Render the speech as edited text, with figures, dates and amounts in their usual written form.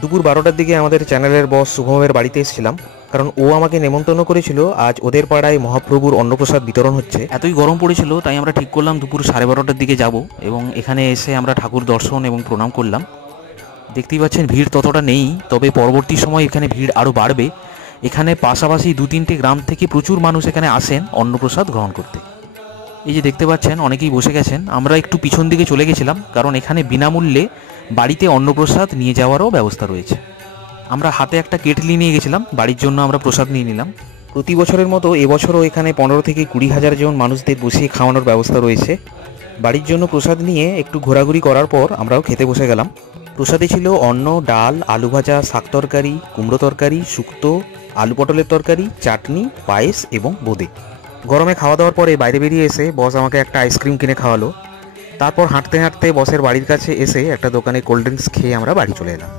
দুপুর 12টার দিকে আমাদের চ্যানেলের বস শুভমের বাড়িতে এসেছিলাম, কারণ ও আমাকে নেমন্তন্ন করেছিল। আজ ওদের পাড়ায় মহাপ্রভুর অন্নপ্রসাদ বিতরণ হচ্ছে। এতই গরম পড়েছিল, তাই আমরা ঠিক করলাম দুপুর 12:30টার দিকে যাব এবং এখানে এসে আমরা ঠাকুর দর্শন এবং প্রণাম করলাম। দেখতেই পাচ্ছেন ভিড় ততটা নেই, তবে পরবর্তী সময় এখানে ভিড় আরও বাড়বে। এখানে পাশাপাশি 2-3টে গ্রাম থেকে প্রচুর মানুষ এখানে আসেন অন্নপ্রসাদ গ্রহণ করতে। এই যে দেখতে পাচ্ছেন অনেকেই বসে গেছেন। আমরা একটু পিছন দিকে চলে গেছিলাম, কারণ এখানে বিনামূল্যে বাড়িতে অন্নপ্রসাদ নিয়ে যাওয়ারও ব্যবস্থা রয়েছে। আমরা হাতে একটা কেটলি নিয়ে গেছিলাম, বাড়ির জন্য আমরা প্রসাদ নিয়ে নিলাম। প্রতি বছরের মতো এবছরও এখানে 15 থেকে 20 হাজার জন মানুষদের বসিয়ে খাওয়ানোর ব্যবস্থা রয়েছে। বাড়ির জন্য প্রসাদ নিয়ে একটু ঘোরাঘুরি করার পর আমরাও খেতে বসে গেলাম। প্রসাদে ছিল অন্ন, ডাল, আলু ভাজা, শাক তরকারি, কুমড়ো তরকারি, শুক্তো, আলু পটলের তরকারি, চাটনি, পায়েস এবং বোঁদে। গরমে খাওয়া দাওয়ার পরে বাইরে বেরিয়ে এসে বস আমাকে একটা আইসক্রিম কিনে খাওয়ালো। তারপর হাঁটতে হাঁটতে বসের বাড়ির কাছে এসে একটা দোকানে কোল্ড ড্রিঙ্কস খেয়ে আমরা বাড়ি চলে এলাম।